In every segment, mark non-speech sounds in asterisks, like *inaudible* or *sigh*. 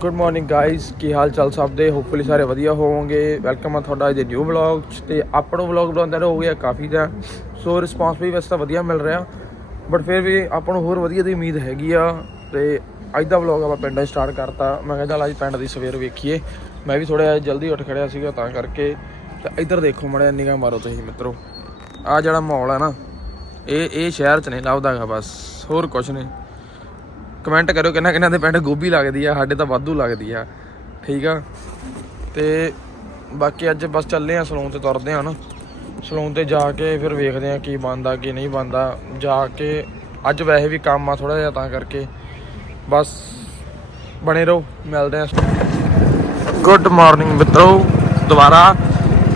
Good morning guys ਕੀ ਹਾਲ ਚਾਲ ਸਭ ਦੇ? ਹੋਪਫੁਲੀ ਸਾਰੇ ਵਧੀਆ ਹੋਵੋਗੇ। ਵੈਲਕਮ ਆ ਤੁਹਾਡਾ ਅੱਜ ਦੇ ਨਿਊ ਵਲੌਗ 'ਚ ਤੇ ਆਪਾਂ ਨੂੰ ਵਲੌਗ ਬਣਾਉਂਦੇ ਨੂੰ ਹੋ ਗਿਆ ਕਾਫੀ ਦਾ। ਸੋ ਰਿਸਪਾਂਸ ਵੀ ਵੈਸੇ ਤਾਂ ਵਧੀਆ ਮਿਲ ਰਿਹਾ। ਬਟ ਫਿਰ ਵੀ ਆਪਾਂ ਨੂੰ ਹੋਰ ਵਧੀਆ ਦੀ ਉਮੀਦ ਹੈਗੀ ਆ। ਤੇ ਅੱਜ ਦਾ ਵਲੌਗ ਆਪਾਂ ਪਿੰਡੋਂ ਸਟਾਰਟ ਕਰਤਾ। ਮੈਂ ਕਿਹਾ ਚੱਲ ਅੱਜ ਪਿੰਡ ਦੀ ਸਵੇਰ ਵੇਖੀਏ। ਮੈਂ ਵੀ ਥੋੜਾ ਜਿਹਾ ਜਲਦੀ ਉੱਠ ਖੜਿਆ ਸੀਗਾ ਤਾਂ ਕਰਕੇ। ਤੇ ਇੱਧਰ ਦੇਖੋ ਮੜਿਆ ਨਿਗਾਹ ਮਾਰੋ ਤੁਸੀਂ ਮਿੱਤਰੋ। ਆ ਜਿਹੜਾ ਮਾਹੌਲ ਹੈ ਨਾ, ਇਹ ਇਹ ਸ਼ਹਿਰ 'ਚ ਨਹੀਂ ਲੱਭਦਾਗਾ ਬਸ। ਹੋਰ ਕੁਝ ਨਹੀਂ। ਕਮੈਂਟ ਕਰਿਓ ਕਿੰਨਾ ਕਿੰਨਾ ਦੇ ਪਿੰਡ ਗੋਭੀ ਲੱਗਦੀ ਆ, ਸਾਡੇ ਤਾਂ ਵਾਧੂ ਲੱਗਦੀ ਆ। ਠੀਕ ਆ? ਤੇ ਬਾਕੀ ਅੱਜ ਬਸ ਚੱਲੇ ਆ ਸਲੂਨ ਤੇ ਤੁਰਦੇ ਆ ਨਾ ਸਲੂਨ ਤੇ ਜਾ ਕੇ ਫਿਰ ਵੇਖਦੇ ਆ ਕੀ ਬਣਦਾ, ਕੀ ਨਹੀਂ ਬਣਦਾ। ਜਾ ਕੇ ਅੱਜ ਵੈਸੇ ਵੀ ਕੰਮ ਆ ਥੋੜਾ ਜਿਹਾ ਤਾਂ ਕਰਕੇ। ਬਸ ਬਣੇ ਰਹੋ, ਮਿਲਦੇ ਆ। ਗੁੱਡ ਮਾਰਨਿੰਗ ਮਿੱਤਰੋ, ਦੁਬਾਰਾ।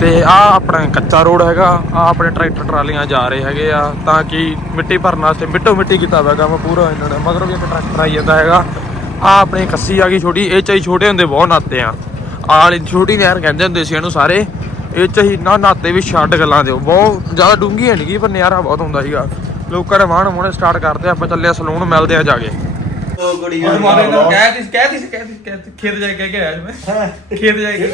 ਤੇ ਆ ਆਪਣਾ ਕੱਚਾ ਰੋਡ ਹੈਗਾ ਆ ਆਪਣੇ ਟਰੈਕਟਰ ਟਰਾਲੀਆਂ ਜਾ ਰਹੇ ਹੈਗੇ ਆ ਤਾਂ ਕਿ ਮਿੱਟੀ ਭਰਨ ਵਾਸਤੇ ਮਿੱਟੋ ਮਿੱਟੀ ਕੀਤਾ ਹੋਇਆ ਕੰਮ ਪੂਰਾ ਇਹਨਾਂ ਨੇ ਮਗਰ ਵੀ ਇੱਕ ਟਰੈਕਟਰ ਆਈ ਜਾਂਦਾ ਹੈਗਾ। ਆ ਆਪਣੀ ਕੱਸੀ ਆ ਗਈ ਛੋਟੀ ਇਹ ਚ ਹੀ ਛੋਟੇ ਹੁੰਦੇ ਬਹੁਤ ਨਾਤੇ ਆ। ਆਲੀ ਛੋਟੀ ਨਹਿਰ ਕਹਿੰਦੇ ਹੁੰਦੇ ਸੀ ਇਹਨੂੰ ਸਾਰੇ ਇਹ ਚ ਹੀ ਨਾ ਨਾਤੇ ਵੀ ਛੱਡ ਗੱਲਾਂ ਦਿਓ ਬਹੁਤ ਜ਼ਿਆਦਾ ਡੂੰਗੀ ਹੈ ਨਹੀਂ ਪਰ ਨਜ਼ਾਰਾ ਬਹੁਤ ਹੁੰਦਾ ਸੀਗਾ। ਲੋਕਾਂ ਨੇ ਵਾਹਣ ਮੋਣੇ ਸਟਾਰਟ ਕਰਦੇ ਆ, ਆਪਾਂ ਚੱਲੇ ਆ ਸਲੂਨ ਮਿਲਦੇ ਆ ਜਾ ਕੇ। ਉਹ ਕੁੜੀ ਮਾਰੇ ਨਾ ਕਹਿ ਦਿਸ ਕਹਿ ਦਿਸ ਕਹਿ ਦਿਸ ਖੇਤ ਜਾ ਕੇ ਕਹਿ ਕੇ ਮੈਂ। ਖੇਤ ਜਾ ਕੇ।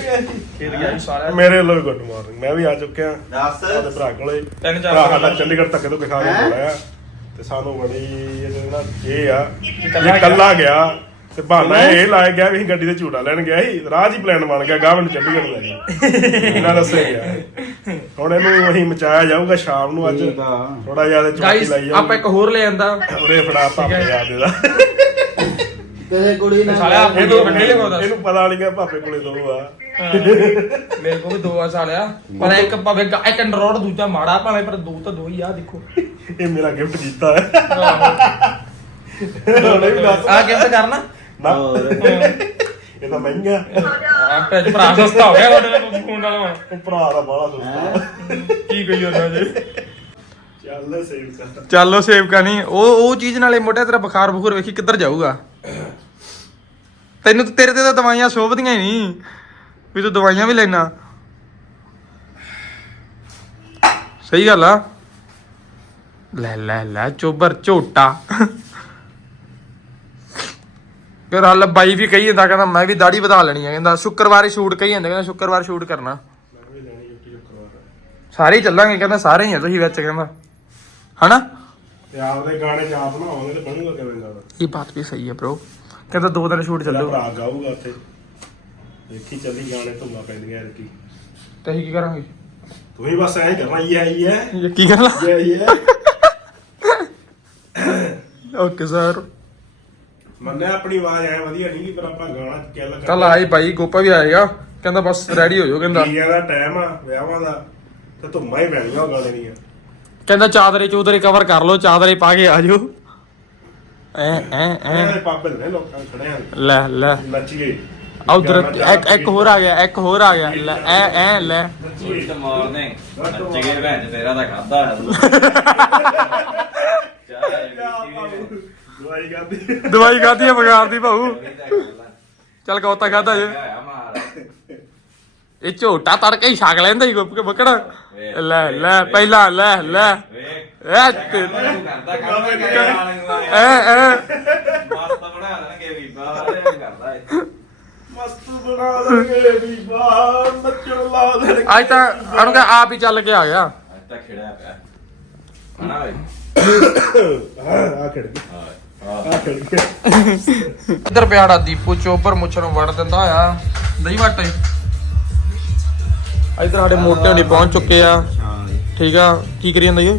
ਖੇਤ ਗਿਆ ਜੀ ਸਾਰਾ। ਮੇਰੇ ਵੱਲੋਂ ਗੁੱਡ ਮਾਰਨਿੰਗ। ਮੈਂ ਵੀ ਆ ਚੁੱਕਿਆ। ਦੱਸ। ਸਾਡੇ ਭਰਾ ਕੋਲੇ। ਤਿੰਨ ਚਾਰ ਭਰਾ ਸਾਡਾ ਚੰਡੀਗੜ੍ਹ ਤੱਕ ਤੋਂ ਦਿਖਾ ਕੇ ਹੈਂ? ਬੋਲਿਆ ਤੇ ਸਾਨੂੰ ਬੜੀ ਇਹਦੇ ਨਾਲ ਇਹ ਆ ਇਕੱਲਾ ਇਹ ਕੱਲਾ ਗਿਆ। ਤੇ ਬਹਾਨਾ ਇਹ ਲਾਇਆ ਗਿਆ ਵੀ ਅਸੀਂ ਗੱਡੀ ਤੇ ਝੂਟਾ ਲੈਣ ਗਿਆ ਸੀ। ਰਾਹ 'ਚ ਹੀ ਪਲਾਨ ਬਣ ਗਿਆ ਮੈਨੂੰ ਚੰਡੀਗੜ੍ਹ ਲੈ ਗਿਆ। ਇਹਨਾਂ ਦੱਸੇ ਗਿਆ ਹੁਣ ਇਹਨੂੰ ਅਸੀਂ ਮਚਾਇਆ ਜਾਊਗਾ ਸ਼ਾਮ ਨੂੰ ਅੱਜ। ਠੀਕ ਆ। ਥੋੜਾ ਜ਼ਿਆਦਾ ਚੁੱਕੀ ਗਾਈਸ ਲਾਈ ਆਪਾਂ ਇੱਕ ਹੋਰ ਲੈ ਆਂਦਾ। ਉਹਰੇ ਫੜਾ ਭਾਪੇ ਯਾਦ ਇਹਦਾ ਕਿਸੇ ਕੁੜੀ ਨੇ ਸਾਲਿਆ ਆਪ- ਇਹਨੂੰ ਵੱਡੇ ਲਿਖੋ ਦੱਸ। ਇਹਨੂੰ ਪਤਾ ਨਹੀਂ ਕਿ ਭਾਪੇ ਕੋਲੇ ਦੋ ਆ। ਮੇਰੇ ਕੋਲ ਵੀ ਦੋ ਆ ਸਾਲਿਆ। ਪਰ ਇੱਕ ਭਾਵੇਂ ਗ- ਇੱਕ ਐਂਡਰੋਇਡ ਦੂਜਾ ਮਾੜਾ ਭਾਵੇਂ ਪਰ ਦੋ ਤਾਂ ਦੋ ਹੀ ਆ ਦੇਖੋ। ਇਹ ਮੇਰਾ ਗਿਫਟ ਕੀਤਾ ਹੈ। ਉਹਨੇ ਵੀ ਦੱਸ ਆ ਗਿਫਟ ਕਰਨਾ? ਨਾ। ਹੋਰ। ਇਹ ਤਾਂ ਮਹਿੰਗਾ ਆ ਭੈਣ ਭਰਾ ਸਸਤਾ ਹੋ ਗਿਆ ਤੁਹਾਡੇ ਨਾਲ ਫੋਨ ਨਾਲ ਉਹ ਭਰਾ ਦਾ ਬਾਲਾ ਦੋਸਤ ਕੀ ਕਹੀ ਉਹਨਾਂ ਜੀ? ਚੱਲ ਸੇਵ ਕਰ। ਚੱਲੋ ਸੇਵ ਕਣੀ ਉਹ ਉਹ ਚੀਜ਼ ਨਾਲੇ ਮੋਟਾ ਤੇਰਾ ਬੁਖਾਰ ਬੁਖਰ ਵੇਖੀ ਕਿੱਧਰ ਜਾਊਗਾ। ਤੈਨੂੰ ਤਾਂ- ਤੇਰੇ ਤੇ ਤਾਂ ਦਵਾਈਆਂ ਸੋਭਦੀਆਂ ਹੀ ਨਹੀਂ। ਵੀ ਤੂੰ ਦਵਾਈਆਂ ਵੀ ਲੈਣਾ ਸਹੀ ਗੱਲ ਆ। ਲੈ ਲੈ ਲੈ ਚੋਬਰ ਝੋਟਾ। ਫਿਰ ਹਲ ਬਾਈ ਵੀ ਕਹੀ ਜਾਂਦਾ ਕਹਿੰਦਾ ਮੈਂ ਵੀ ਦਾੜੀ ਵਧਾ ਲੈਣੀ ਆ। ਕਹਿੰਦਾ ਸ਼ੁੱਕਰਵਾਰੇ ਸ਼ੂਟ ਕਹੀ ਜਾਂਦਾ ਕਹਿੰਦਾ ਸ਼ੁੱਕਰਵਾਰ ਸ਼ੂਟ ਕਰਨਾ। ਸਾਰੇ ਹੀ ਚੱਲਾਂਗੇ ਕਹਿੰਦਾ ਸਾਰੇ ਹੀ ਆ ਤੁਸੀਂ ਵਿੱਚ ਕਹਿੰਦਾ। ਹਨਾ? ਤੇ ਆਪਦੇ ਗਾਣੇ ਚ ਆਪ ਬਣਾਉਂਗੇ ਤੇ ਬਣੂਗਾ ਕਿਵੇਂ ਗਾਣਾ ਇਹ ਬਾਤ ਵੀ ਸਹੀ ਹੈ bro ਕਹਿੰਦਾ ਦੋ ਦਿਨ ਸ਼ੂਟ ਚੱਲੋ। ਚੱਲੂ ਭਰਾ ਗਾਊਗਾ ਉੱਥੇ। ਦੇਖੀ ਚੱਲੀ ਗਾਣੇ ਧੁੰਮਾ ਪੈਂਦੀਆਂ ਰਕੀ ਤੇ ਅਸੀਂ ਕੀ ਕਰਾਂਗੇ? ਤੂੰ ਵੀ ਬਸ ਐਂ ਕਰਨਾ ਇਹ ਆਈ ਹੈ। ਇਹ ਕੀ ਕਰਨਾ ਇਹ ਆਈ ਹੈ। ਓਕੇ ਸਰ ਮੰਨਿਆ ਆਪਣੀ ਆਵਾਜ਼ ਐ ਵਧੀਆ ਨਹੀਂ ਪਰ ਆਪਾਂ ਗਾਣਾ ਕਿੱਲ ਕਰ ਕੱਲ ਆਈ ਭਾਈ ਗੋਪਾ ਵੀ ਆਏਗਾ। ਕਹਿੰਦਾ ਬਸ ਰੈਡੀ ਹੋ ਜਾਓ ਕਹਿੰਦਾ। ਡੀਜੇ ਦਾ ਟਾਈਮ ਆ ਵਿਆਹਾਂ ਦਾ ਤੇ ਧੁੰਮਾ ਹੀ ਪੈਣੀਆਂ ਉਹ ਗਾਣੇ ਦੀਆਂ। ਕਹਿੰਦਾ ਚਾਦਰੇ ਚੂਦਰੇ ਕਵਰ ਕਰ ਲਓ ਚਾਦਰੇ ਪਾ ਕੇ ਆ ਜਾਓ। ਐ ਐ ਐ। ਐ ਪਾਪੇ ਨੇ ਲੋਕਾਂ ਨੂੰ ਖੜੇ ਆ ਲੈ ਲੈ। ਨੱਚੀਏ। ਉਧਰ ਇੱਕ ਇੱਕ ਹੋਰ ਆ ਗਿਆ ਇੱਕ ਹੋਰ ਆ ਗਿਆ। ਲੈ ਐ ਐ ਲੈ। ਭੈਣ ਤੇਰਾ ਤਾਂ ਖਾਦਾ ਦਵਾਈ ਕਰਦੀ ਦਵਾਈ ਖਾਧੀ ਆ ਬਗਾਰ ਦੀ ਭਾਊ। ਚੱਲ ਕੌਤਾ ਖਾਦਾ ਜੇ। ਇਹ ਝੋਟਾ ਤੜਕੇ ਹੀ ਛਕ ਲੈਂਦਾ ਹੀ ਗੁੱਪ ਕੇ ਬੱਕੜ। ਲੈ ਲੈ ਪਹਿਲਾਂ ਲੈ ਲੈ। ਐ ਤੇ ਕਰਦਾ ਕੰਮ ਐ ਐ। ਮਸਤ ਬਣਾ ਦੇਣਗੇ ਵੀ ਬਾਹਰ ਕਰਦਾ ਇਹ। ਮਸਤ ਬਣਾ ਦੇਣਗੇ ਵੀ ਬਾਹਰ ਨੱਚਣ ਲਾ ਦੇਣਗੇ ਅੱਜ ਤਾਂ ਅਣੂ ਕਿ ਆਪ ਹੀ ਚੱਲ ਕੇ ਆ ਗਿਆ। ਅੱਜ ਤਾਂ ਖਿੜਿਆ ਪਿਆ। ਹਣਾ ਵੇ ਆ ਖੜ ਗਈ ਹਾਂ ਆ। ਖੜ ਗਈ ਇੱਧਰ ਪਿਆੜਾ ਦੀਪੂ ਚੋਪਰ ਮੁੱਛ ਨੂੰ ਵੜ ਦਿੰਦਾ ਆ। ਦਹੀਂ ਵੱਟ। ਇੱਧਰ ਸਾਡੇ ਮੋਟੇ ਹੋਣੀ ਪਹੁੰਚ ਚੁੱਕੇ ਆ। ਠੀਕ ਆ ਕੀ ਕਰੀ ਜਾਂਦਾ ਇਹ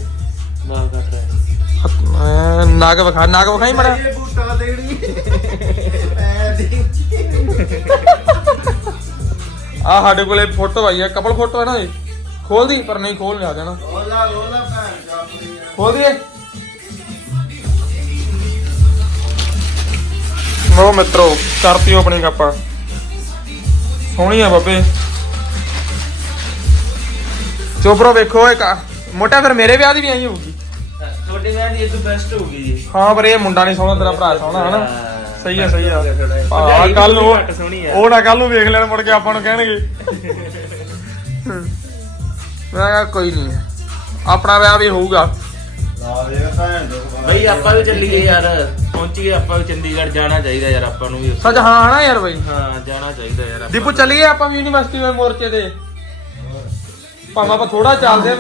ਨਾਗ ਵਿਖਾ ਨਾਗ ਵਿਖਾਈ ਮੜਾ। ਇਹ ਬੂਟਾ ਦੇਣੀ। ਐ ਦੀ। ਆ ਸਾਡੇ ਕੋਲੇ ਫੋਟੋ ਆਈ ਆ ਕਪਲ ਫੋਟੋ ਹੈ ਨਾ ਇਹ। ਖੋਲਦੀ ਪਰ ਨਹੀਂ ਖੋਲ ਲਿਆ ਜਾਣਾ ਓਲਾ ਓਲਾ ਭੈਣ ਲੋ ਮਿੱਤਰੋ ਕਰਤੀ ਓਪਨਿੰਗ ਆਪਾਂ ਸੋਹਣੀ ਆ ਬੱਬੇ। ਚੋਬਰੋ ਵੇਖੋ ਇੱਕ ਮੋਟਾ ਫਿਰ ਮੇਰੇ ਵਿਆਹ ਦੀ ਵੀ ਆਈ ਹੋਊਗੀ। ਛੋਟੀ ਮੈਂ ਦੀ ਇਹ ਤੋਂ ਬੈਸਟ ਹੋ ਗਈ ਜੀ। ਹਾਂ ਪਰ ਇਹ ਮੁੰਡਾ ਨਹੀਂ ਸੋਹਣਾ ਤੇਰਾ ਭਰਾ ਸੋਹਣਾ ਹਨਾ? ਸਹੀ ਆ ਸਹੀ ਆ। ਆ ਕੱਲ ਨੂੰ ਉਹ ਨਾ ਕੱਲ ਨੂੰ ਵੇਖ ਲੈਣ ਮੁੜ ਕੇ ਆਪਾਂ ਨੂੰ ਕਹਿਣਗੇ। ਮੈਂ ਕਿਹਾ ਕੋਈ ਨਹੀਂ। ਆਪਣਾ ਵਿਆਹ ਵੀ ਹੋਊਗਾ। ਬਈ ਆਪਾਂ ਵੀ ਚੱਲੀਏ ਯਾਰ। ਪਹੁੰਚੀਏ ਆਪਾਂ ਵੀ ਚੰਡੀਗੜ੍ਹ ਜਾਣਾ ਚਾਹੀਦਾ ਯਾਰ ਆਪਾਂ ਨੂੰ ਵੀ ਸੱਚ ਹਾਂ ਹਨਾ ਯਾਰ ਬਈ? ਹਾਂ ਜਾਣਾ ਚਾਹੀਦਾ ਯਾਰ ਆਪਾਂ ਦੀਪੂ ਚੱਲੀਏ ਆਪਾਂ ਵੀ ਯੂਨੀਵਰਸਿਟੀ ਦੇ ਮੋਰਚੇ ਤੇ। ਭਾਵੇਂ ਆਪਾਂ ਥੋੜਾ ਚੱਲਦੇ ਆ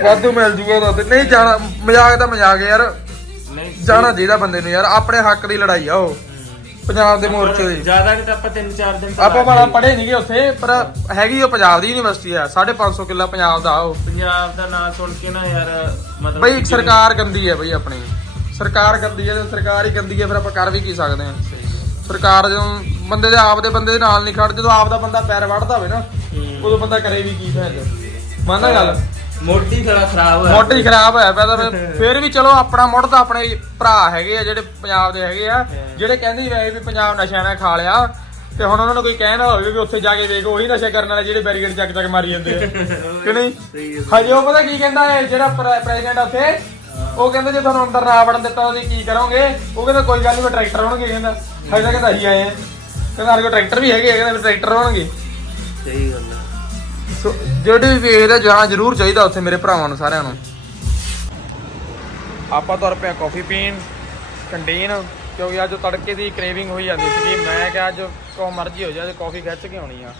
ਵਾਧੂ ਮਿਲ ਜੂਗਾ ਤਾਂ ਨਹੀਂ ਜਾਣਾ ਮਜ਼ਾਕ ਤਾਂ ਮਜ਼ਾਕ ਹੈ ਯਾਰ। ਨਹੀਂ ਜਾਣਾ ਚਾਹੀਦਾ ਬੰਦੇ ਨੂੰ ਯਾਰ ਆਪਣੇ ਹੱਕ ਦੀ ਲੜਾਈ ਆ ਉਹ। ਪੰਜਾਬ ਦੇ ਮੋਰਚੇ ਦੀ। ਜ਼ਿਆਦਾ ਕਿ ਤਾਂ ਆਪਾਂ 3-4 ਦਿਨ ਤਾਂ ਆਪਾਂ ਗਏ। ਪੜ੍ਹੇ ਨਹੀਂਗੇ ਉੱਥੇ ਪਰ ਹੈਗੀ ਉਹ ਪੰਜਾਬ ਦੀ ਯੂਨੀਵਰਸਿਟੀ ਆ। 550 ਕਿੱਲਾ ਪੰਜਾਬ ਦਾ ਉਹ। ਪੰਜਾਬ ਦਾ ਨਾਂ ਸੁਣ ਕੇ ਨਾ ਯਾਰ ਮਤਲਬ ਬਈ ਸਰਕਾਰ ਗੰਦੀ ਹੈ ਬਈ ਆਪਣੀ। ਸਰਕਾਰ ਗੰਦੀ ਹੈ ਤੇ ਸਰਕਾਰ ਹੀ ਗੰਦੀ ਹੈ ਫਿਰ ਆਪਾਂ ਕਰ ਵੀ ਕੀ ਸਕਦੇ ਆ। ਸਰਕਾਰ ਜਦੋਂ ਬੰਦੇ ਦੇ ਆਪ ਦੇ ਬੰਦੇ ਦੇ ਨਾਲ ਨਹੀਂ ਖੜ ਜਦੋਂ ਆਪ ਦਾ ਬੰਦਾ ਪੈਰ ਵੜਦਾ ਹੋਵੇ ਨਾ। ਉਦੋਂ ਬੰਦਾ ਕਰੇ ਵੀ ਕੀ ਫਾਇਦਾ ਮੰਨਦਾ ਗੱਲ। ਮੋਢੀ ਥੋੜਾ ਖਰਾਬ ਹੋਇਆ ਮੋਢਾ ਹੀ ਖਰਾਬ ਹੋਇਆ ਪਿਆ ਤਾਂ ਫਿਰ- *laughs* ਫਿਰ ਵੀ ਚਲੋ ਆਪਣਾ ਮੁੱਢ ਤਾਂ ਆਪਣੇ ਭਰਾ ਹੈਗੇ ਆ ਜਿਹੜੇ ਪੰਜਾਬ ਦੇ ਹੈਗੇ ਆ ਜਿਹੜੇ ਕਹਿੰਦੇ ਵੈਸੇ ਵੀ ਪੰਜਾਬ ਨਸ਼ਿਆਂ ਨਾਲ ਖਾ ਲਿਆ ਤੇ ਹੁਣ ਉਹਨਾਂ ਨੂੰ ਕੋਈ ਕਹਿਣਾ ਹੋਵੇ ਵੀ ਉੱਥੇ ਜਾ ਕੇ ਵੇਖ ਉਹੀ ਨਸ਼ੇ ਕਰਨ ਵਾਲੇ ਜਿਹੜੇ ਬੈਰੀਕੇਡ ਚੱਕ ਚੱਕ ਮਾਰੀ ਜਾਂਦੇ ਆ। *laughs* ਕਿ ਨਹੀਂ? ਹਜੇ ਉਹ ਪਤਾ ਕੀ ਕਹਿੰਦਾ ਹੈ ਜਿਹੜਾ ਪ੍ਰੈਜ਼ੀਡੈਂਟ ਉੱਥੇ ਉਹ ਕਹਿੰਦੇ ਜੇ ਤੁਹਾਨੂੰ ਅੰਦਰ ਨਾ ਵੜਨ ਦਿੱਤਾ ਉਹਦੀ ਕੀ ਕਰੋਗੇ? ਉਹ ਕਹਿੰਦਾ ਕੋਈ ਗੱਲ ਨਹੀਂ ਟਰੈਕਟਰ ਹੋਣਗੇ ਕਹਿੰਦਾ। ਹਜੇ ਤਾਂ ਕਹਿੰਦਾ ਅਸੀਂ ਆਏ ਆ। ਕਹਿੰਦਾ ਸਾਡੇ ਕੋਲ ਟਰੈਕਟਰ ਵੀ ਹੈਗੇ ਆ ਕਹਿੰਦਾ ਵੀ ਟਰੈਕਰ ਹੋਣਗੇ ਸਹੀ ਗੱਲ ਆ। ਸੋ ਜਿਹੜੇ ਵੀ ਵੇਖਦੇ ਜਾਣਾ ਜ਼ਰੂਰ ਚਾਹੀਦਾ ਉੱਥੇ ਮੇਰੇ ਭਰਾਵਾਂ ਨੂੰ ਸਾਰਿਆਂ ਨੂੰ। ਆਪਾਂ ਤੁਰ ਪਿਆ ਕਾਫੀ ਪੀਣ ਕੰਟੀਨ ਕਿਉਂਕਿ ਅੱਜ ਤੜਕੇ ਦੀ ਕ੍ਰੇਵਿੰਗ ਹੋਈ ਜਾਂਦੀ ਸੀ ਮੈਂ ਕਿਹਾ ਅੱਜ ਕੋ ਮਰਜ਼ੀ ਹੋ ਜਾਏ ਕਾਫੀ ਖਿੱਚ ਕੇ ਆਉਣੀ ਆ।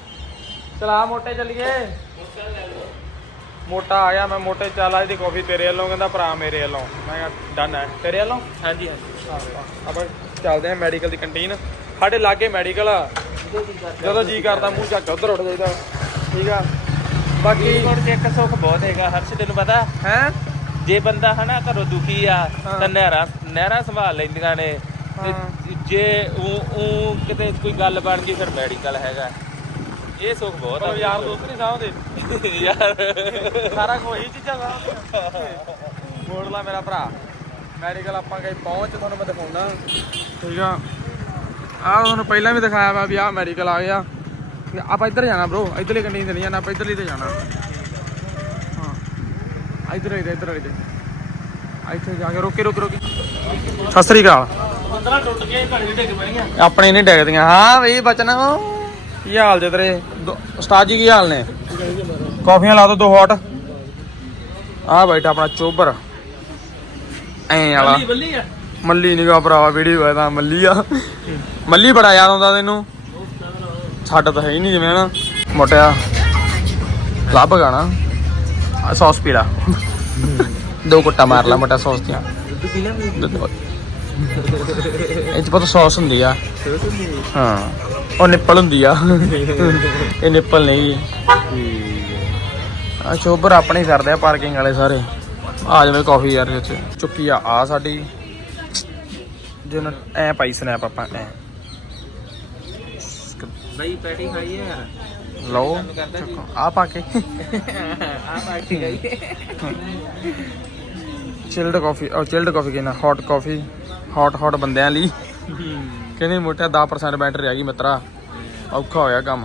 ਚਲਾ ਮੋਟੇ ਚੱਲੀਏ। ਮੋਟਾ ਆਇਆ ਮੈਂ ਮੋਟੇ ਚੱਲ ਅੱਜ ਦੀ ਕਾਫੀ ਤੇਰੇ ਵੱਲੋਂ ਕਹਿੰਦਾ ਭਰਾ ਮੇਰੇ ਵੱਲੋਂ। ਮੈਂ ਕਿਹਾ ਡਨ ਹੈ। ਤੇਰੇ ਵੱਲੋਂ? ਹਾਂਜੀ ਹਾਂਜੀ। ਆਪਾਂ ਚੱਲਦੇ ਆ ਮੈਡੀਕਲ ਦੀ ਕੰਟੀਨ ਸਾਡੇ ਲਾਗੇ ਮੈਡੀਕਲ ਆ। ਜਦੋਂ ਜੀ ਕਰਦਾ ਮੂੰਹ ਚੱਕ ਉਧਰ ਉੱਠ ਜਾਈਦਾ। ਠੀਕ ਆ? ਬਾਕੀ ਕੋਲ ਤੇ ਇੱਕ ਸੁੱਖ ਬਹੁਤ ਹੈਗਾ ਹਰਸ਼ ਤੈਨੂੰ ਪਤਾ? ਹੈ? ਜੇ ਬੰਦਾ ਹਨਾ ਘਰੋਂ ਦੁਖੀ ਆ। ਤਾਂ ਨਹਿਰਾ ਨਹਿਰਾ ਸੰਭਾਲ ਲੈਂਦੀਆਂ ਨੇ। ਤੇ ਜੇ ਉਹ ਉਹ ਕਿਤੇ ਕੋਈ ਗੱਲ ਬਣ ਗਈ ਫਿਰ ਮੈਡੀਕਲ ਹੈਗਾ। ਇਹ ਸੁੱਖ ਬਹੁਤ ਆ। ਯਾਰ ਦੋਸਤ ਨਹੀਂ ਸਾਹਮਣੇ ਯਾਰ। ਸਾਰਾ ਕੋਈ ਚੀਜ਼ਾਂ ਸਾਹਮਣੇ ਮੋੜ ਲਾ ਮੇਰਾ ਭਰਾ ਮੈਡੀਕਲ ਆਪਾਂ ਗਏ ਪਹੁੰਚ ਤੁਹਾਨੂੰ ਮੈਂ ਦਿਖਾਉਣਾ। ਠੀਕ ਆ। ਆਹ ਤੁਹਾਨੂੰ ਪਹਿਲਾਂ ਵੀ ਦਿਖਾਇਆ ਵਾ ਵੀ ਆਹ ਮੈਡੀਕਲ ਆ ਗਿਆ। ਆਪਾਂ ਇੱਧਰ ਜਾਣਾ ਬ్రో ਇੱਧਰਲੀ ਕੰਟੀਨ ਤੇ ਨਹੀਂ ਜਾਣਾ ਆਪਾਂ ਇੱਧਰਲੀ ਤੇ ਜਾਣਾ। ਹਾਂ। ਇੱਧਰ ਇੱਧਰ ਇੱਧਰ ਇੱਧਰ ਇੱਥੇ ਜਾ ਕੇ ਰੋਕੇ ਰੋਕੇ ਰੋਕੇ। ਸਤਿ ਸ੍ਰੀ ਅਕਾਲ। ਬੰਦਰਾ ਟੁੱਟ ਗਿਆ ਘੜੀ ਡਿੱਗ ਪਈਆਂ। ਆਪਣੇ ਨਹੀਂ ਡਿੱਗਦੀਆਂ। ਹਾਂ ਬਈ ਬਚਨ ਕੀ ਹਾਲ ਜੇ ਤੇਰੇ? ਉਸਤਾਦ ਜੀ ਕੀ ਹਾਲ ਨੇ? ਕਾਫੀਆਂ ਲਾ ਦੋ ਦੋ ਹੌਟ ਆ ਬੈਠਾ ਆਪਣਾ ਚੋਬਰ। ਐ ਵਾਲਾ। ਮੱਲੀ ਨਿਗਾ ਭਰਾਵਾ ਵੀਡੀਓ ਹੈ ਤਾਂ ਮੱਲੀ ਆ। ਮੱਲੀ ਬੜਾ ਯਾਦ ਆਉਂਦਾ ਤੈਨੂੰ। ਸਾਡਾ ਤਾਂ ਹੈ ਹੀ ਨਹੀਂ ਜਿਵੇਂ ਨਾ ਮੋਟਿਆ, ਲੱਭ ਗਾਣਾ। ਆ ਸੌਸ ਪੀਲਾ ਦੋ ਕੁੱਟਾ ਮਾਰ ਲਾ ਮੋਟਾ ਸੌਸ ਦੀਆਂ। ਇਹ ਚ ਪਤਾ ਸੌਸ ਹੁੰਦੀ ਆ। ਹਾਂ, ਉਹ ਨਿੱਪਲ ਹੁੰਦੀ ਆ। ਇਹ ਨਿੱਪਲ ਨਹੀਂ। ਆ ਚੋਬਰ ਆਪਣੇ ਕਰਦੇ ਆ ਪਾਰਕਿੰਗ ਵਾਲੇ ਸਾਰੇ। ਆ ਜਾਵੇ ਕਾਫੀ ਯਾਰ ਵਿੱਚ ਚੁੱਕੀ ਆ ਆ ਸਾਡੀ। ਜਿਹਨਾਂ ਐ ਪਾਈ ਸਨੈਪ ਆਪਾਂ, ਐ। ਬਈ ਪੈਟੀ ਖਾਈ ਹੈ ਯਾਰ ਲਓ ਕਰਦਾ ਸੀ। ਆ ਪਾ ਕੇ ਆ ਪਾਰਟੀ ਗਈ ਚਿਲਡ ਕਾਫੀ ਉਹ ਚਿਲਡ ਕਾਫੀ ਕਹਿੰਦਾ ਹੌਟ ਕਾਫੀ ਹੌਟ ਹੌਟ ਬੰਦਿਆਂ ਲਈ ਕਹਿੰਦੇ ਮੋਟਾ 10% ਬੈਟਰੀ ਆ ਗਈ ਮਿੱਤਰਾ ਔਖਾ ਹੋਇਆ ਕੰਮ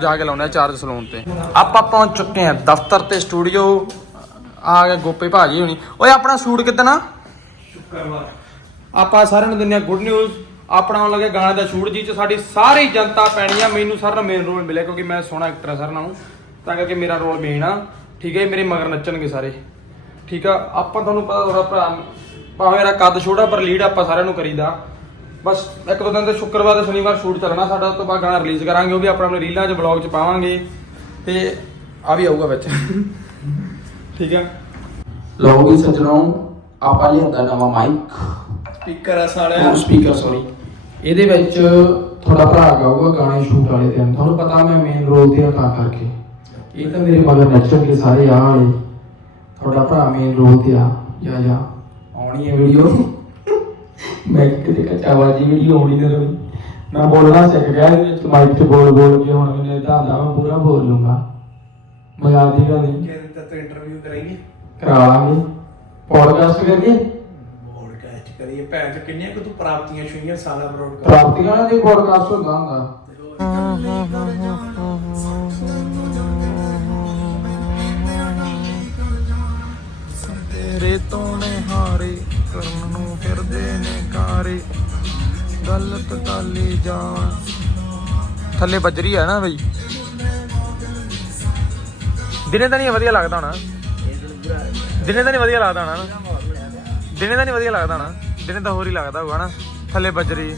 ਜਾ ਕੇ ਲਾਉਣਾ ਚਾਰਜ ਸਲੂਨ ਤੇ ਆਪਾਂ ਪਹੁੰਚ ਚੁੱਕੇ ਹਾਂ ਦਫ਼ਤਰ ਤੇ ਸਟੂਡੀਓ ਆ ਗਿਆ ਗੋਪੇ ਭਾਜੀ ਹੁਣੀ ਓਏ ਆਪਣਾ ਸ਼ੂਟ ਕਿੱਦਣ ਆ ਆਪਾਂ ਸਾਰਿਆਂ ਨੂੰ ਦਿੰਦੇ ਆ ਗੁੱਡ ਨਿਊਜ਼ ਆਪਣਾ ਆਉਣ ਲੱਗੇ ਗਾਣੇ ਦਾ ਸ਼ੂਟ ਜੀ ਚ ਸਾਡੀ ਸਾਰੀ ਜਨਤਾ ਪੈਣੀ ਆ। ਮੈਨੂੰ ਸਰ ਨੂੰ ਮੇਨ ਰੋਲ ਮਿਲਿਆ ਕਿਉਂਕਿ ਮੈਂ ਸੋਹਣਾ ਐਕਟਰ ਆ ਸਰ ਨਾਲੋਂ। ਤਾਂ ਕਰਕੇ ਮੇਰਾ ਰੋਲ ਮੇਨ ਆ। ਠੀਕ ਹੈ ਮੇਰੇ ਮਗਰ ਨੱਚਣਗੇ ਸਾਰੇ। ਠੀਕ ਆ ਆਪਾਂ ਤੁਹਾਨੂੰ ਪਤਾ ਥੋੜਾ ਭਰਾ ਭਾਵੇਂ ਮੇਰਾ ਕੱਦ ਛੋਟਾ ਪਰ ਲੀਡ ਆਪਾਂ ਸਾਰਿਆਂ ਨੂੰ ਕਰੀਦਾ। ਬਸ ਇੱਕ ਦੋ ਦਿਨ ਤੇ ਸ਼ੁੱਕਰਵਾਰ ਤੇ ਸ਼ਨੀਵਾਰ ਸ਼ੂਟ ਚੱਲਣਾ ਸਾਡਾ ਉਸ ਤੋਂ ਬਾਅਦ ਗਾਣਾ ਰਿਲੀਜ਼ ਕਰਾਂਗੇ ਉਹ ਵੀ ਆਪਾਂ ਆਪਣੇ ਰੀਲਾਂ 'ਚ ਬਲੌਗ 'ਚ ਪਾਵਾਂਗੇ। ਤੇ ਆ ਵੀ ਆਊਗਾ ਵਿੱਚ। ਠੀਕ ਆ? ਲਓ ਵੀ ਸੱਜਣੋ ਆਪਾਂ ਲਿਆਂਦਾ ਨਵਾਂ ਮਾਈਕ ਸਪੀਕਰ ਆ ਹੋਰ ਸਪੀਕਰ ਸੌਰੀ ਇਹਦੇ ਵਿੱਚ ਥੋੜਾ ਭਰਾ ਗਾਊਗਾ ਗਾਣੇ ਸ਼ੂਟ ਵਾਲੇ ਦਿਨ। ਤੁਹਾਨੂੰ ਪਤਾ ਮੈਂ ਮੇਨ ਰੋਲ ਤੇ ਆ ਤਾਂ ਕਰਕੇ। ਇਹ ਤਾਂ ਮੇਰੇ ਮਗਰ ਨੱਚਣਗੇ ਸਾਰੇ ਆ ਵਾਲੇ। ਤੁਹਾਡਾ ਭਰਾ ਮੇਨ ਰੋਲ ਤੇ ਆ। ਜਾ ਜਾ। ਆਉਣੀ ਹੈ ਵੀਡੀਓ ਮੈਂ ਕਿਤੇ ਕਚਾਵਾਜੀ ਵੀਡੀਓ ਆਉਣੀ ਨਾ ਰਵੀ। ਮੈਂ ਬੋਲਣਾ ਸਿੱਖ ਗਿਆ ਇਹਦੇ ਵਿੱਚ ਮਾਈਕ ਤੇ ਬੋਲ ਬੋਲ ਕੇ ਹੁਣ ਮੈਨੂੰ ਇਦਾਂ ਆਉਂਦਾ ਮੈਂ ਪੂਰਾ ਬੋਲ ਲੂੰਗਾ। ਮਜ਼ਾਕ ਦੀ ਗੱਲ ਨਹੀਂ ਕਿਹਦੇ ਤਾਂ ਇੰਟਰਵਿਊ ਕਰਾਈਏ? ਕਰਾ ਲਾਂਗੇ ਪੋਡਕਾਸਟ ਕਰੀਏ? ਕਰੀਏ ਭੈਣ ਚ ਕਿੰਨੀਆਂ ਕੁ ਤੂੰ ਪ੍ਰਾਪਤੀਆਂ ਛੁਈਆਂ ਸਾਲਾ ਬਰੋਡਕਾਸਟ ਪ੍ਰਾਪਤੀਆਂ ਦੇ ਪੋਡਕਾਸਟ ਹੁੰਦਾ ਹੁੰਦਾ ਤੇਰੇ ਤੋਂ ਨੇ ਹਾਰੇ ਕਰਨ ਨੂੰ ਫਿਰਦੇ ਨੇ ਕਾਰੇ। ਗਲਤ ਟਾਲੀ ਜਾਣ। ਥੱਲੇ ਬੱਜਰੀ ਆ ਨਾ ਬਈ। ਦਿਨੇ ਤਾਂ ਨਹੀਂ ਵਧੀਆ ਲੱਗਦਾ ਹੋਣਾ। ਦਿਨੇ ਤਾਂ ਨਹੀਂ ਵਧੀਆ ਲੱਗਦਾ ਹੋਣਾ ਨਾ। ਦਿਨੇ ਤਾਂ ਨਹੀਂ ਵਧੀਆ ਲੱਗਦਾ ਨਾ ਦਿਨੇ ਤਾਂ ਹੋਰ ਹੀ ਲੱਗਦਾ ਹੋਊਗਾ ਨਾ ਥੱਲੇ ਬਜਰੀ।